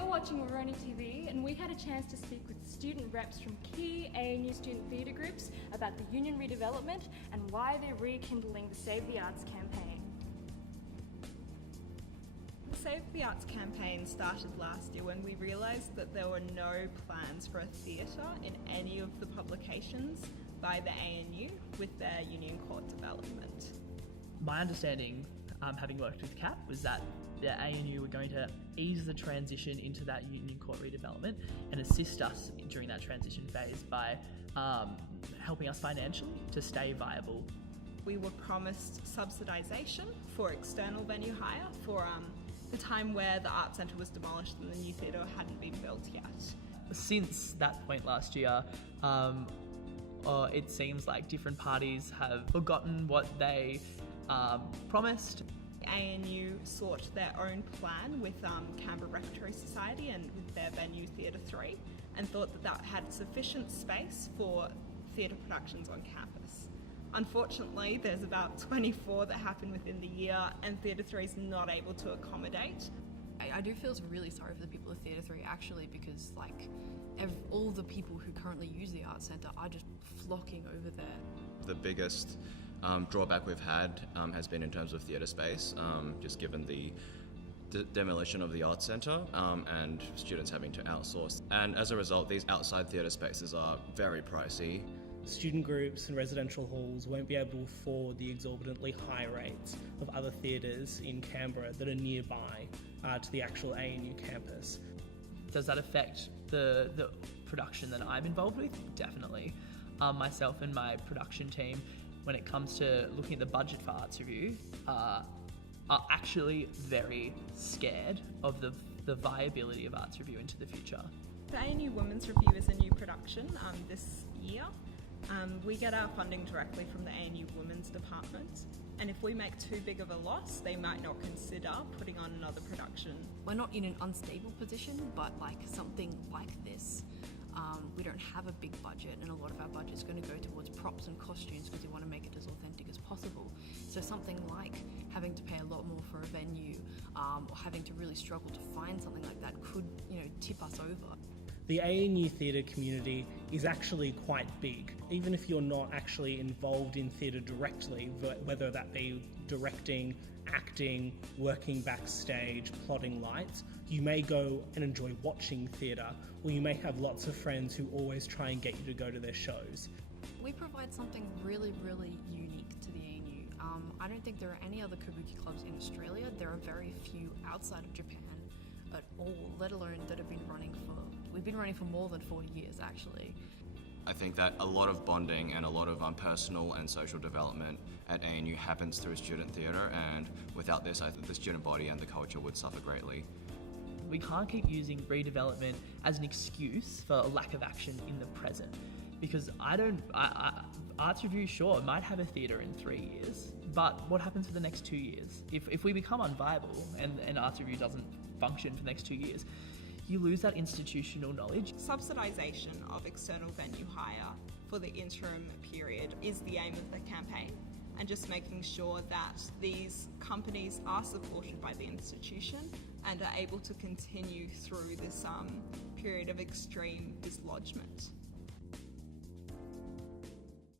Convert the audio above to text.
you're watching Woroni TV, and we had a chance to speak with student reps from key ANU student theatre groups about the union redevelopment and why they're rekindling the Save the Arts campaign. The Save the Arts campaign started last year when we realised that there were no plans for a theatre in any of the publications by the ANU with their union court development. My understanding, having worked with CAP, was that the ANU were going to ease the transition into that union court redevelopment and assist us during that transition phase by helping us financially to stay viable. We were promised subsidisation for external venue hire for the time where the Art Centre was demolished and the new theatre hadn't been built yet. Since that point last year, it seems like different parties have forgotten what they promised. ANU sought their own plan with Canberra Repertory Society and with their venue Theatre 3 and thought that that had sufficient space for theatre productions on campus. Unfortunately, there's about 24 that happen within the year and Theatre 3 is not able to accommodate. I do feel really sorry for the people of Theatre 3 actually, because all the people who currently use the Arts Centre are just flocking over there. The biggest drawback we've had has been in terms of theatre space, just given the demolition of the Arts Centre and students having to outsource. And as a result, these outside theatre spaces are very pricey. Student groups and residential halls won't be able to afford the exorbitantly high rates of other theatres in Canberra that are nearby to the actual ANU campus. Does that affect the production that I'm involved with? Definitely. Myself and my production team, when it comes to looking at the budget for Arts Review, are actually very scared of the viability of Arts Review into the future. The ANU Women's Review is a new production this year. We get our funding directly from the ANU Women's Department, and if we make too big of a loss, they might not consider putting on another production. We're not in an unstable position, but something like this, we don't have a big budget, and a lot of our budget is going to go towards props and costumes because we want to make it as authentic as possible. So something like having to pay a lot more for a venue, or having to really struggle to find something like that could, tip us over. The ANU theatre community is actually quite big. Even if you're not actually involved in theatre directly, whether that be directing, acting, working backstage, plotting lights, you may go and enjoy watching theatre, or you may have lots of friends who always try and get you to go to their shows. We provide something really, really unique to the ANU. I don't think there are any other kabuki clubs in Australia. There are very few outside of Japan at all, let alone that have been running we've been running for more than 40 years actually. I think that a lot of bonding and a lot of personal and social development at ANU happens through student theatre, and without this, I think the student body and the culture would suffer greatly. We can't keep using redevelopment as an excuse for a lack of action in the present, because Arts Review, sure, it might have a theatre in 3 years, but what happens for the next 2 years? If we become unviable and Arts Review doesn't function for the next 2 years, you lose that institutional knowledge. Subsidisation of external venue hire for the interim period is the aim of the campaign, and just making sure that these companies are supported by the institution and are able to continue through this period of extreme dislodgement.